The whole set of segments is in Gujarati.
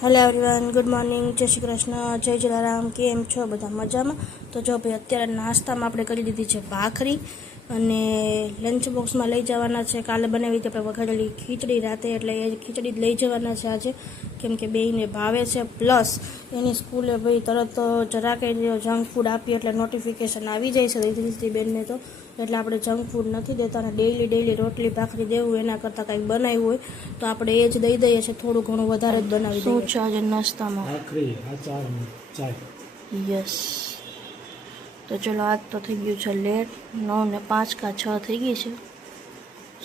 હેલો એવરીવન, ગુડ મોર્નિંગ, જય શ્રી કૃષ્ણ, જય જલારામ. કેમ છો બધા? મજામાં? તો જો ભાઈ, અત્યારે નાસ્તામાં આપણે કરી દીધી છે ભાખરી અને લંચ બોક્સમાં લઈ જવાના છે. કાલે બનાવી હતી આપણે વઘારેલી ખીચડી રાતે, એટલે એ ખીચડી જ લઈ જવાના છે આજે, કેમ કે બેયને ભાવે છે. પ્લસ એની સ્કૂલે ભાઈ તરત જરાક જંક ફૂડ આપીએ એટલે નોટિફિકેશન આવી જાય છે રીતિ બેનને, તો એટલે આપણે જંક ફૂડ નથી દેતા અને ડેઈલી રોટલી ભાખરી દેવું એના કરતાં કંઈક બનાવ્યું હોય તો આપણે એ જ દઈ દઈએ છીએ. થોડું ઘણું વધારે જ બનાવી દઈએ. શું છે આજે નાસ્તામાં? ભાખરી, આચાર, ચાય. યસ. તો ચલો, આજ તો થઈ ગયું છે લેટ. 9 ને 5 કા 6 થઈ ગઈ છે.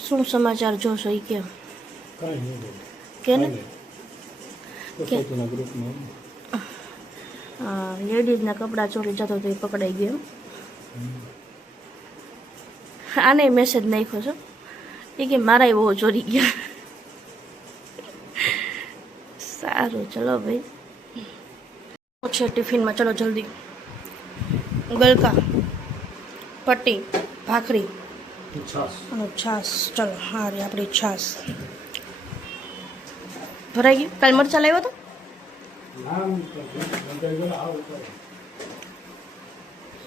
શું સમાચાર જોશો એ કેમ? કે ને લેડીઝના કપડાં ચોરી જતો તો એ પકડાઈ ગયો. આને મેસેજ નાખ્યો છો એ કે મારા બહુ ચોરી ગયા. સારું, ચલો ભાઈ છે ટિફિનમાં. ચલો જલ્દી. ગલકા, પટ્ટી, ભાખરી અને છાશ. ચલો, હા રે આપણી છાશ ભરાઈ ગઈ. કાલ મરચાં લાવ્યો તો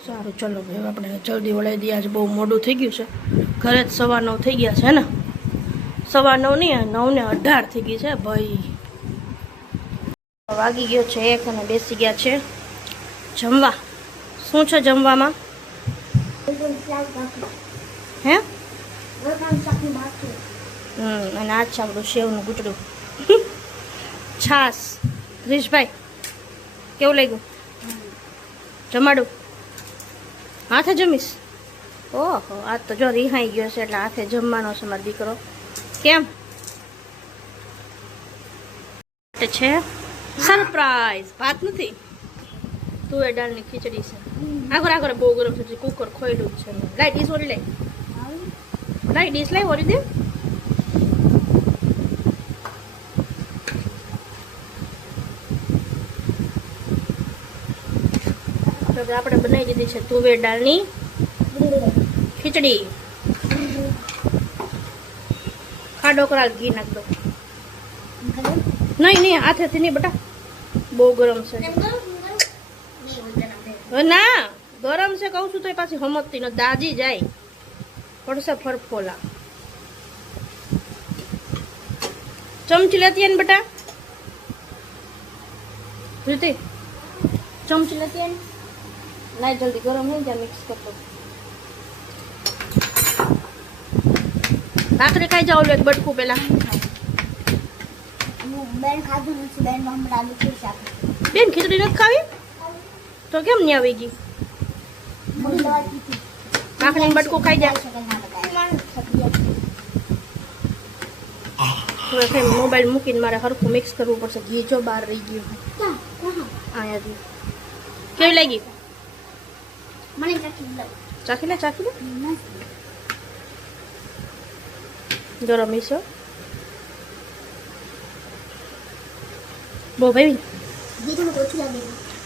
સારું. ચલો ભાઈ, આપણે જલ્દી વળાવી દઈએ. આજે બહુ મોડું થઈ ગયું છે. ઘરે જ 9:15 થઈ ગયા છે ને? 9:15 નહીં, 9:18 થઈ ગઈ છે ભાઈ. વાગી ગયો છે 1 અને બેસી ગયા છે જમવા. શું છે જમવામાં? હે? અને આ છે આપણું સેવનું ગુચડું. છાશ. ક્રિશભાઈ, કેવું લાગ્યું? જમાડું? હાથે જમીશ? ઓહો, આજ તો જો રિહાઈ ગયો છે એટલે હાથે જમવાનો છે મારો દીકરો. કેમ છે? સરપ્રાઈઝ. ભાત નથી, તુવેર દાળની ખીચડી છે. આગળ બહુ ગરમ છે, કુકર ખોયલું જ છે. લાઈ ડીશ ઓરી લાઈ ડીશ લાઈ ઓરી દે. આપણે બનાવી દીધી છે તુવેર દાળની ખીચડી. ખાડો કરાલ ઘી નાખ દો. નહીં હાથેથી નહીં બેટા, બહુ ગરમ છે. ના, ગરમ છે કહું છું તો એ પાછી હમતતી ન, દાજી જાય પડશે ફરફોલા. ચમચી લેતી ને બેટા, રીતિ ચમચી લેતી ને. ના, જલ્દી ગરમ હોય ત્યાં મિક્સ કરતો. ભાખરી ખાઈ જાવ એક બટકું પેલા. બેન ખાધું નથી. બેન ખીચડી નથી ખાવી તો કેમ નહીં આવી ગઈ? ભાખરી બટકું ખાઈ જાય. હવે મોબાઈલ મૂકીને મારે હરખું મિક્સ કરવું પડશે. ઘી જો બહાર રહી ગયું. અહીંયાથી કેવી લાગી? ચાખી લે. ગરમ ઈસો બહુ ભાઈ.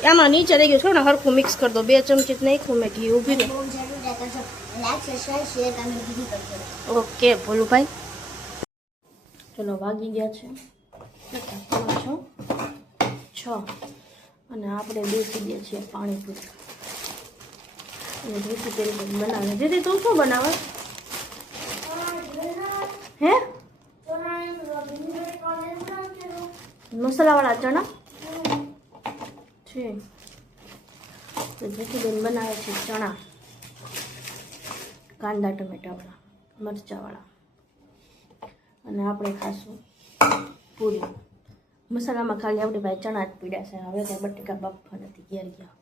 આમાં નીચે રહી ગયું છે ને, હરખું મિક્સ કરી દો. 2 ચમચી નાખ્યું મેં ઘી. ઊભી રહે. ઓકે ભોલુભાઈ. ચલો, વાગી ગયા છે 6 અને આપણે બેસી ગયા છીએ પાણીપુરી. અને દીદી પેલી બનાવે. દીદી તું શું બનાવે? હે? મસાલાવાળા ચણા છે. તો જેઠીબેન બનાવે છે ચણા, કાંદા ટમેટાવાળા, મરચાવાળા. અને આપણે ખાશું પૂરી. મસાલામાં ખાલી આપણી ભાઈ ચણા જ પીડ્યા છે. હવે ત્યાં બટેકા બાફવા નથી ઘેર ગયા.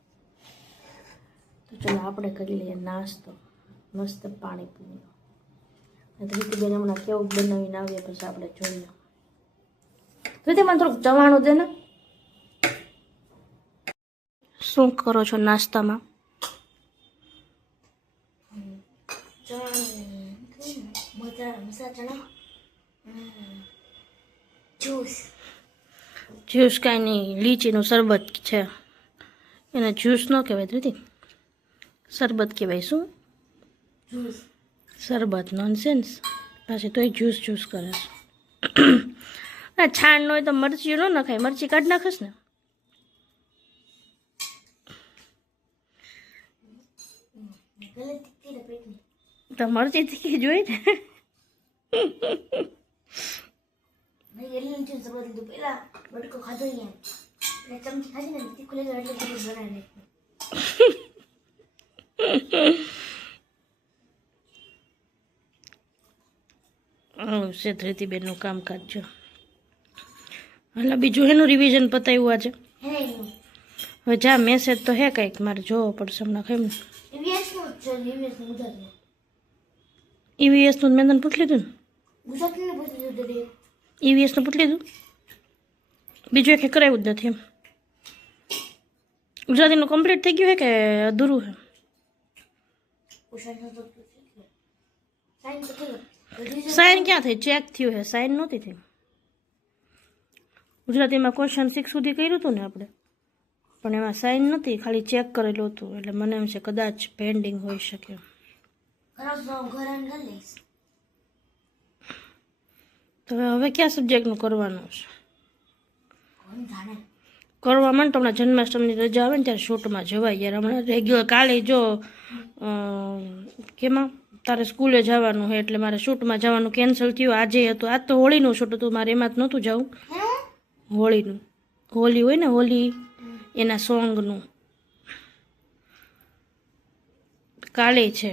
તો ચલો આપણે કરી લઈએ નાસ્તો. મસ્ત પાણીપુરીનો. ધીતીબેન હમણાં કેવું બનાવીને આવીએ પછી આપણે જોઈએ. ધીતી, મને થોડુંક જવાનું દે ને. શું કરો છો નાસ્તામાં? જ્યુસ કાંઈ નહીં, લીચીનું શરબત છે. એને જ્યુસ ન કહેવાય ધીતી, શરબત કહેવાય. શું શરબત? નોનસેન્સ. પાછી તોય જ્યુસ કરે છે. ના છાણ ન હોય તો મરચી ન નખાય, મરચી કાઢી નાખશ ને. તો મરચી તીખી જોઈ ને. છે ધૃતિબેનનું કામકાજ જો. હાલા બીજું એનું રિવિઝન પતાવ્યું આજે. હવે જા મેસેજ તો હે કંઈક મારે જોવો પડશે હમણાં કેમ. ઈવીએસ નું મેં તને પૂછ લીધું ને. ઈવીએસ નું પૂછ લીધું. બીજું એક કરાવ્યું જ નથી એમ. ગુજરાતીનું કમ્પ્લીટ થઈ ગયું હે કે અધૂરું હે? સાઇન ક્યાં થઈ? ચેક થયું હે, સાઇન નહોતી થઈ. ગુજરાતીમાં ક્વેશ્ચન 6 સુધી કર્યું હતું ને આપણે, પણ એમાં સાઇન નહોતી, ખાલી ચેક કરેલું હતું. એટલે મને એમ છે કદાચ પેન્ડિંગ હોઈ શકે. તો હવે કયા સબ્જેક્ટનું કરવાનું છે? કરવા માંડ હમણાં જન્માષ્ટમીની રજા આવે ને ત્યારે શૂટમાં જવાય યાર. હમણાં રેગ્યુલર કાલે જો કેમાં તારે સ્કૂલે જવાનું હોય એટલે મારે શૂટમાં જવાનું કેન્સલ થયું. આજે હતું, આજ તો હોળીનું શૂટ હતું મારે, એમાં જ નહોતું જવું. હોળીનું, હોલી હોય ને હોલી, એના સોંગનું કાલે છે.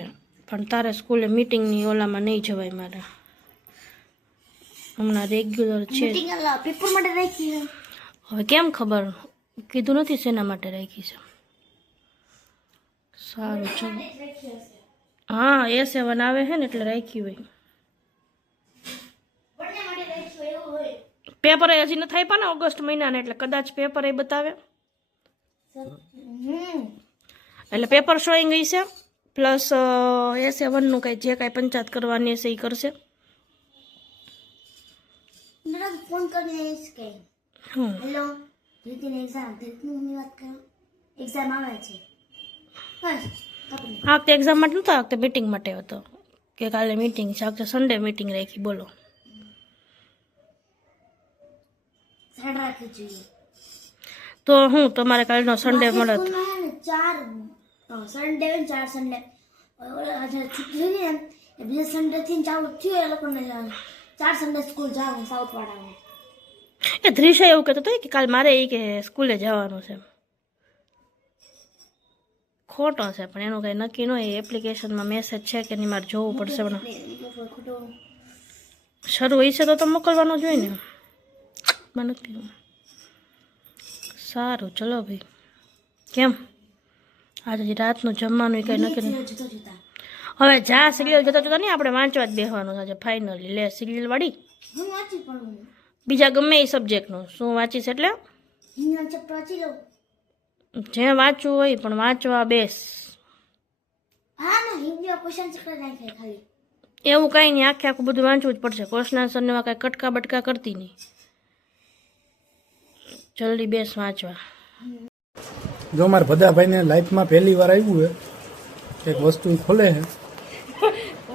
પણ તારે સ્કૂલે મિટિંગની ઓલામાં નહીં જવાય મારે. હમણાં રેગ્યુલર છે. હવે કેમ ખબર, કીધું નથી શેના માટે રાખી છે. સારું ચલો. હા A7 આવે છે ને એટલે રાખી હોય. પેપર હજી ન થાય પણ ઓગસ્ટ મહિનાને, એટલે કદાચ પેપર એ બતાવે. એટલે પેપર શોઈંગ ગઈ છે, પ્લસ A7 નું કઈ જે કાંઈ પંચાયત કરવાની હશે એ કરશે. ફોન કરીને કે હેલો ધૃતિની એક્ઝામ, ધૃતિની વાત કરો, એક્ઝામ આવે છે. બસ આ વખતે એક્ઝામ માટે નહોતો, આ વખતે મીટિંગ માટે હતો કે કાલે મીટિંગ છે. આ વખતે સન્ડે મીટિંગ રાખી. બોલો ધ્યાન રાખવું જોઈએ. તો હું તમારે કાલનો સન્ડે મળે તો 4 સન્ડે 4 સન્ડે આજે છૂટી થઈ ને એ બીજા સન્ડે થી ચાલુ થયું. એ લોકોને 4 સન્ડે સ્કૂલ જવાનું સાઉથ વાળાને. એ ધ્રિષા એવું કહેતો હતો કે કાલ મારે એ કે સ્કૂલે જવાનું છે. ખોટો છે પણ એનું કંઈ નક્કી ન હોય. એપ્લિકેશનમાં મેસેજ છે કે નહીં મારે જોવું પડશે. પણ શરૂ હોય છે તો મોકલવાનો જોઈએ ને. મને સારું ચલો ભાઈ. કેમ આજે રાતનું જમવાનું કંઈ નક્કી નહીં. હવે જા સિરિયલ જોતા જોતા નહીં, આપણે વાંચવા જ બેસવાનું આજે ફાઇનલી. લે સિરિયલ વાળી બીજા ગમે એ સબ્જેક્ટનું શું વાંચીશ એટલે જે વાંચવું હોય પણ વાંચવા બેસ. એવું કાંઈ નહીં, આખે આખું બધું વાંચવું જ પડશે. ક્વેશ્ચન આન્સર ને કાંઈ કટકા બટકા કરતી નહીં. જલ્દી બેસ વાંચવા. જો મારા ભદાભાઈને લાઈફમાં પહેલી વાર આવ્યું છે એક વસ્તુ ખોલે છે.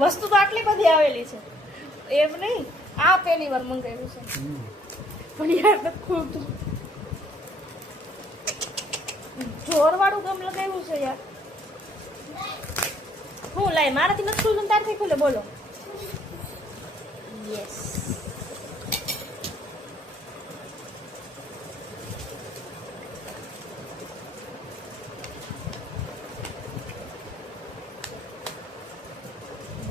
વસ્તુ તો આટલી બધી આવેલી છે એમ નહીં, આ પહેલી વાર મંગાવ્યું છે પણ યાર નથી ખોલતું. જોરવાળું ગમ લગાવ્યું છે યાર. હું લાય મારાથી નથી ખુલતું, તારથી ખુલે. બોલો. યસ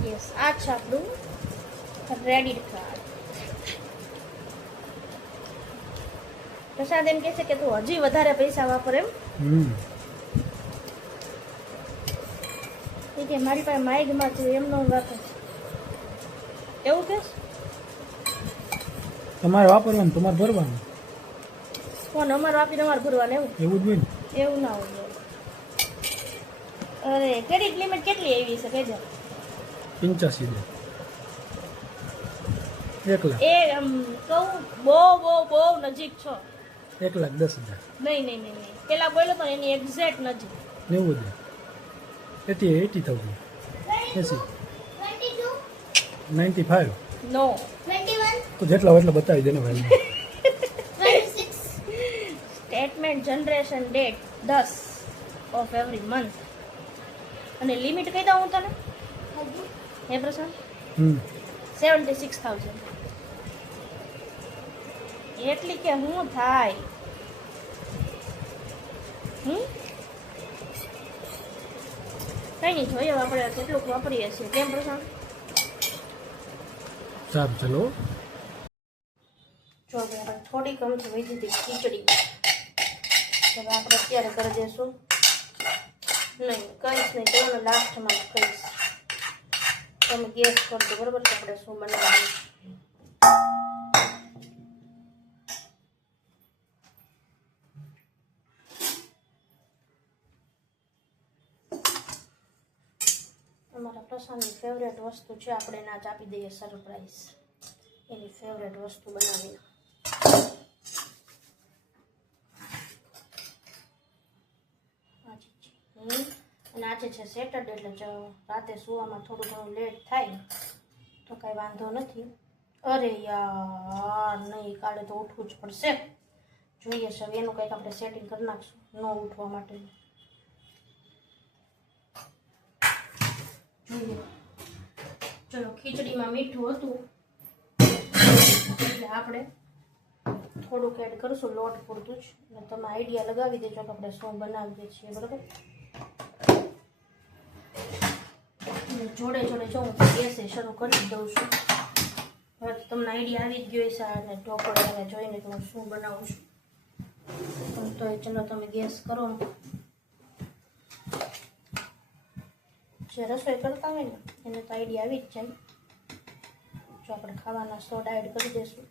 યસ, આ છે આપણું ક્રેડિટ કાર્ડ. પ્રસાદ એમ કહે છે કે તું હજી વધારે પૈસા વાપર એમ. કે મારી પાસે માઇગમાં છે એમનો વાપર એવું કે તમારે વાપરવાનું, તમારે ભરવાનું. ફોન અમારે વાપરીને અમારે ભરવાનું એવું એવું જ હોય ને. એવું ના હોય. અરે ક્રેડિટ લિમિટ કેટલી આવી છે કહેજો. 85 1 લાખ. એ કહું બહુ બહુ બહુ નજીક છો. 1,10,000. નહીં નહીં નહીં નહીં, પેલા બોલ્યો તો એની એક્ઝેક્ટ નજીક. 90,000. 80,000. 95. નો 21 તો જેટલા હોય એટલા બતાવી દે ને ભાઈ. Excitement generation date 10 of every month. અને લિમિટ કહી દઉં હું તને હે પ્રશાંત, હમ 76,000. એટલી કે હું થાય કઈ નહીં, જોઈએ આપણે કેટલુંક વાપરીએ છીએ. કેમ પ્રશાંત? સારું ચલો. જો હવે આપણે થોડીક અમથી વહી દીધી ખીચડી. હવે આપણે અત્યારે કરી દઈશું નહીં, કહીશ નહીં, ચલો લાસ્ટમાં કહીશ. તમે ગેસ કરજો બરાબર કે આપણે શું બનાવીએ. અમારા પ્રશાંતની ફેવરેટ વસ્તુ છે, આપણે એને આજ આપી દઈએ સરપ્રાઈઝ. એની ફેવરેટ વસ્તુ બનાવીને. અને આજે છે સેટરડે, એટલે જો રાતે સુવામાં થોડું ઘણું લેટ થાય તો કાંઈ વાંધો નથી. અરે યાર નહીં, કાલે તો ઉઠવું જ પડશે. જોઈએ છે હવે એનું કંઈક આપણે સેટિંગ કરી નાખશું ન ઉઠવા માટે. જોઈએ. ચલો, ખીચડીમાં મીઠું હતું એટલે આપણે થોડુંક એડ કરીશું, લોટ પૂરતું જ. અને તમે આઈડિયા લગાવી દેજો કે આપણે શું બનાવીએ છીએ, બરાબર? જોડે જોડે જો હું ગેસે શરૂ કરી દઉં છું. હવે તો તમને આઈડિયા આવી જ ગયો છે અને ઢોકળાને જોઈને કે હું શું બનાવું છું. પણ તો ચલો તમે ગેસ કરો. જે રસોઈ કરતા હોય ને એને તો આઈડિયા આવી જ જાય. જો આપણે ખાવાના સોડા એડ કરી દઈશું.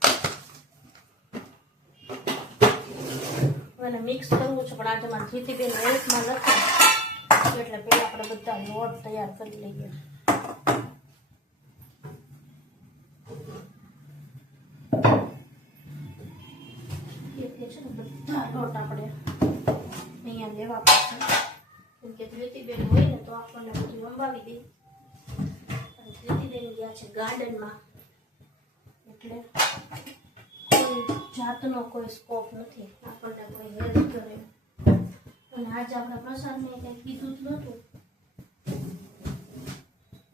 અને મિક્સ કરવું છે, પણ આજે મારે જીતીબેન હેલ્પમાં નથી એટલે પહેલાં આપણે બધા લોટ તૈયાર કરી લઈએ. એટલે છે ને બધા લોટ આપણે અહીંયા લેવા પડશે, કેમ કે ધૃતિબેન હોય ને તો આપણને બધું લંબાવી દે. અને ધૃતિબેન ગયા છે ગાર્ડનમાં, એટલે કોઈ જાતનો કોઈ સ્કોપ નથી આપણને કોઈ હેલ્પ કરે. અને આજે આપણા પ્રસાદને કંઈ કીધું જ નહોતું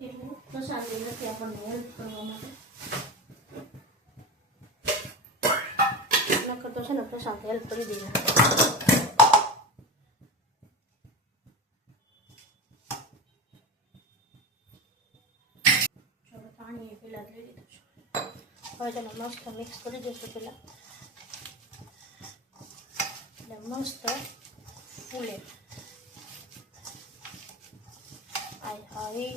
એટલે પ્રસાદે નથી આપણને હેલ્પ કરવા માટે. નકર તો છે ને પ્રસાદ હેલ્પ કરી દઈએ. ચલો પાણી પેલા લઈ લીધું છે. હવે તેને મસ્ત મિક્સ કરી દઈશું પેલા, એટલે મસ્ત ફૂલે. હાય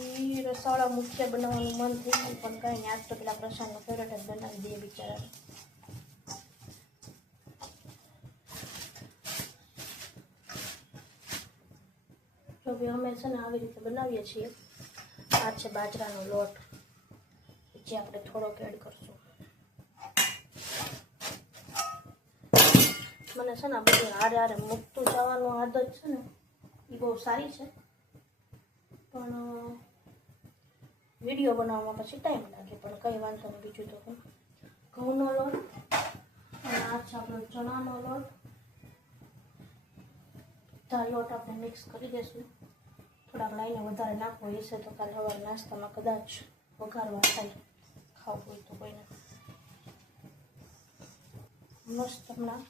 રસાવાળા મુખ્ય બનાવવાનું મન થઈ ગયું, પણ કાંઈ નહીં, આજ તો પેલા પ્રસાદનું ફેવરેટ જ બનાવી દઈએ બિચારાને. તો બી અમે છે ને આવી રીતે બનાવીએ છીએ. આ છે બાજરાનો લોટ, જે આપણે થોડોક એડ કરશું. મને છે ને આ બધું હારે હારે મૂકતું જવાનું આદત છે ને એ બહુ સારી છે, પણ વિડીયો બનાવવામાં પછી ટાઈમ લાગે. પણ કંઈ વાંધો નહીં. બીજું તો કંઈ ઘઉંનો લોટ અને આ છે આપણો ચણાનો લોટ. બધા લોટ આપણે મિક્સ કરી દઈશું. થોડાક લાઈને વધારે નાખવો હશે તો કાલે સવારે નાસ્તામાં કદાચ વઘારવા થાય, ખાવું હોય તો કોઈને. મસ્ત હમણાં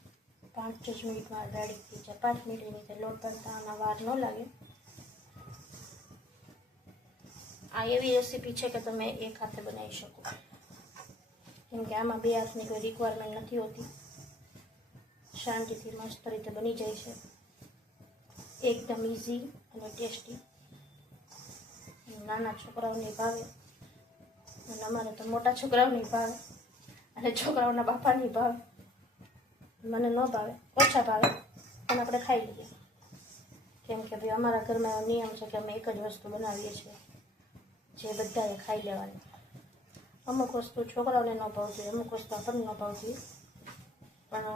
5 જ મિનિટમાં રેડી થઈ જાય. 5 મિનિટની રીતે લોટ બનતા વાર ન લાગે. આ એવી રેસીપી છે કે તમે એક હાથે બનાવી શકો, કેમ કે આમાં 2 હાથની કોઈ રિક્વાયરમેન્ટ નથી હોતી. શાંતિથી મસ્ત રીતે બની જાય છે, એકદમ ઇઝી અને ટેસ્ટી. નાના છોકરાઓને ભાવે અને અમારે તો મોટા છોકરાઓને ભાવે અને છોકરાઓના બાપાની ભાવે. મને ન ભાવે, ઓછા ભાવે, પણ આપણે ખાઈ લઈએ, કેમ કે ભાઈ અમારા ઘરમાં એવો નિયમ છે કે અમે એક જ વસ્તુ બનાવીએ છીએ જે બધાએ ખાઈ લેવાની. અમુક વસ્તુ છોકરાઓને ન ભાવતી, અમુક વસ્તુ આપણને ન ભાવતી, પણ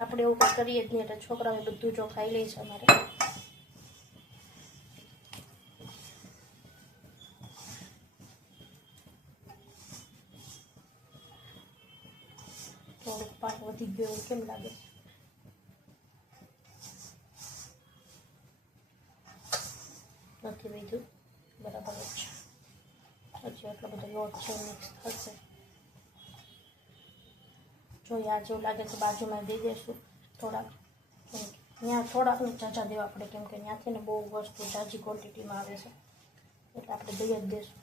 આપણે એવું કંઈ કરીએ જ નહીં એટલે છોકરાઓએ બધું જો ખાઈ લે છે અમારે. થોડુંક પાક વધી ગયું એવું કેમ લાગે છે? નથી વધ્યું, બરાબર જ છે. હજી આટલો બધો લોટ છે, મિક્સ થશે. જોઈએ આ જેવું લાગે તો બાજુમાં દઈ દઈશું થોડાક. ત્યાં થોડાકને ઝાઝા દેવા પડે, કેમ કે ત્યાંથી ને બહુ વસ્તુ ઝાઝી ક્વોન્ટિટીમાં આવે છે, એટલે આપણે દઈ જ દઈશું.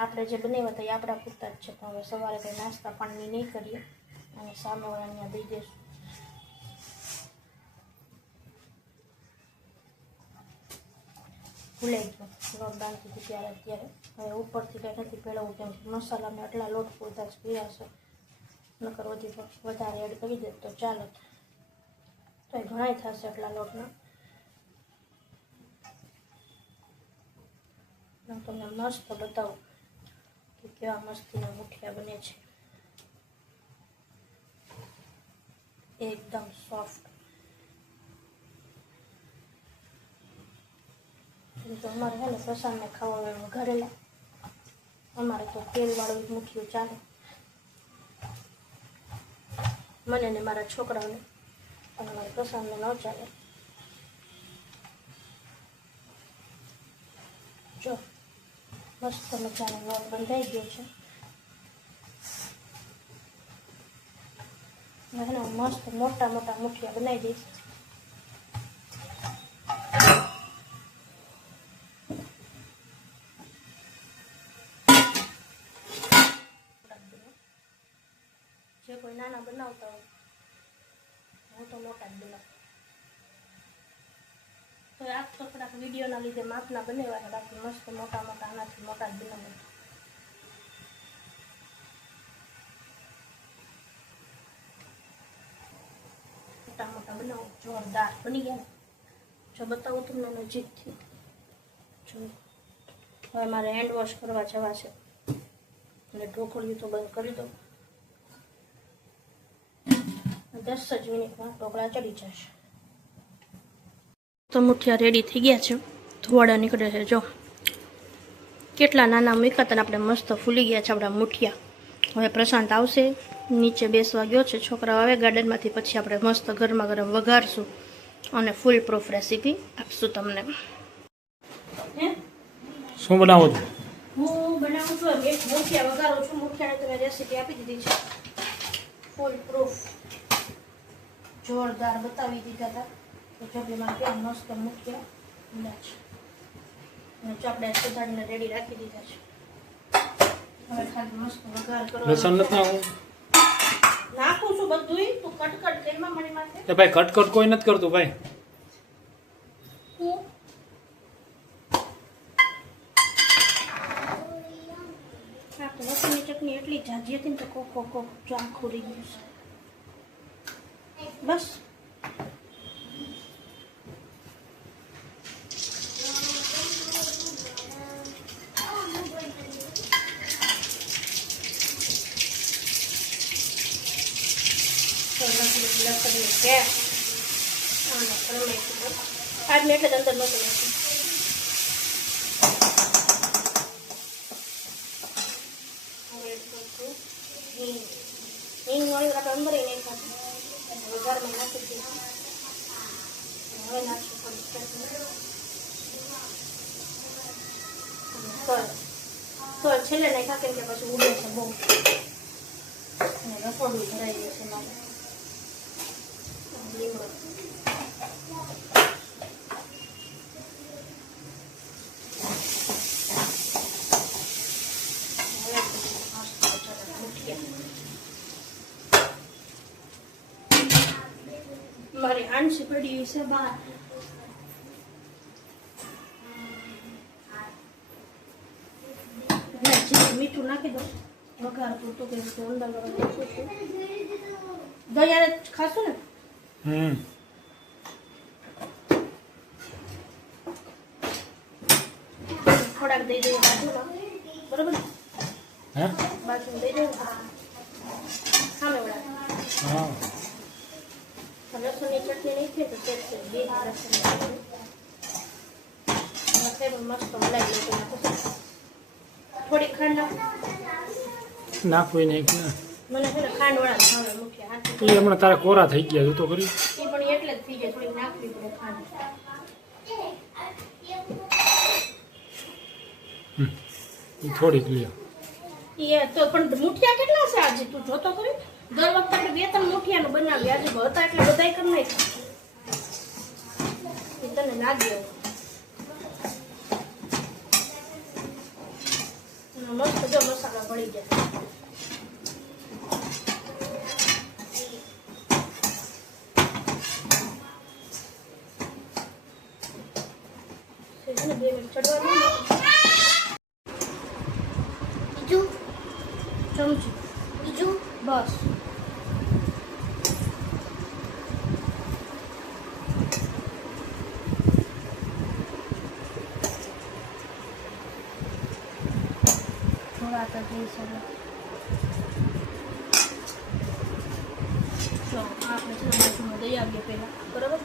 આપણે જે બનાવ્યા હતા એ આપણા પૂરતા જ છે, પણ હવે સવારે કંઈ નાસ્તા પાણી નહીં કરીએ અને સામેવાળાને ત્યાં દઈ દઈશું. ભૂલાઈ ગયો લોટ બાંધી હતી ત્યારે. અત્યારે હવે ઉપરથી કંઈ નથી પેળવવું, કેમ કે મસાલાને આટલા લોટ પૂરતા જ પીવા છે, નકર વધારે એડ કરી દે તો ચાલે. તો એ ઘણાય થશે એટલા લોટના. હું તમને મસ્ત બતાવું કે કેવા મસ્તીના મુઠિયા બને છે, એકદમ સોફ્ટ. તો અમારે છે ને પ્રસાદને ખાવા વઘારેલા, અમારે તો તેલવાળું મુઠિયું ચાલે, મને ને મારા છોકરાઓને, અને મારે પ્રસાદને ન ચાલે. જો મસ્ત મજાનો લોટ બંધાઈ ગયો છે. હવે મસ્ત મોટા મોટા મુઠિયા બનાવી દઈશ. જે કોઈ નાના બનાવતા હોય, હું તો મોટા જ બનાવું. તો આ થોડાક વિડીયોના લીધે માપના બનાવ્યા, બાકી મસ્ત મોટા મોટા આનાથી મોટા જ બનાવું. મોટા મોટા બનાવું, જોરદાર બની ગયા. જો બતાવું તમને નજીકથી. જો હવે મારે હેન્ડ વોશ કરવા જવા છે, અને ઢોકળિયું તો બંધ કરી દઉં. 10 જ મિનિટમાં ઢોકળા ચડી જશે. તો મુઠિયા રેડી થઈ ગયા છે, ધોવાડા નીકળે છે. જો કેટલા નાના મૂક્યા હતા, આપણે મસ્ત ફૂલી ગયા છે આપણા મુઠિયા. હવે પ્રશાંત આવશે, નીચે બેસવા ગયો છે, છોકરાઓ આવે ગાર્ડનમાંથી, પછી આપણે મસ્ત ગરમા ગરમ વઘારશું અને ફૂલ પ્રૂફ રેસીપી આપશું તમને. શું બનાવો છો? હું બનાવું છું એક મુઠિયા વઘારું છું. મુઠિયાની તમે રેસીપી આપી દીધી છે, ફૂલ પ્રૂફ જોરદાર બતાવી દીધા હતા. તો ચોપડીમાં કેવા મસ્ત મુઠિયા ઊંડા છે, અને ચોપડા સુધારીને રેડી રાખી દીધા છે. હવે ખાલી મસ્ત વઘાર કરો. લસણ નથી નાખવું? નાખું છું બધુંય. તું કટકટ તેલમાં મળી માથે. એ ભાઈ કટકટ કોઈ નથી કરતું ભાઈ. હું આ તો લસણની ચટણી એટલી ઝાઝી હતી ને તો કોક જો આખું રહી ગયું છે. બસ લસણની ગેસ આને ફરમાઈ 5 મિનિટ જ અંદર મૂકી નાખી. હિંગ વાળી આપણે અંદર નહીં ખાતું, વઘારમાં નાખી દઈશું. હવે નાખશું તો છેલ્લે નાખ્યા, કેમ કે પછી ઉડે છે બહુ, રસોડું ભરાઈ જશે મારે. લીમડો મારી આંશી પડી છે બહાર. મીઠું નાખી દો વઘાર પૂરતું, કે અંદર દહીં ખાશું ને. થોડાક દઈ દઈએ બાજુમાં, બરોબર? બાજુ દઈ દઈએ સામે વડા. લસણની ચટણી નહીં થઈ તો તે બે લસણ મસ્ત મલાઈ ગયું. થોડી ખાંડ નાખવું નહીં. મને છે ને ખાંડ વાળા ભાવે મુઠિયા. એ હમણાં તારા કોરા થઈ ગયા તો કરી. એ પણ એટલે જ થઈ જાય, થોડીક નાખવી પડે ખાંડ. એ થોડીક લ્યો. એ તો પણ મુઠિયા કેટલા છે આજે તું જોતો ખરી? દર વખતે આપણે 2-3 મુઠિયાનું બનાવીએ, આજે હતા એટલે બધાય કરી નાખ્યા. એ તને લાગે એવું. અને મસ્ત જો મસાલા ભળી ગયા. છે ને 2 મિનિટ ચડવાનું બીજું ચમચી બીજું બસ. થોડા તો થઈ શકે. જો આપણે છે ને બાજુમાં દઈ આવીએ પહેલા, બરાબર?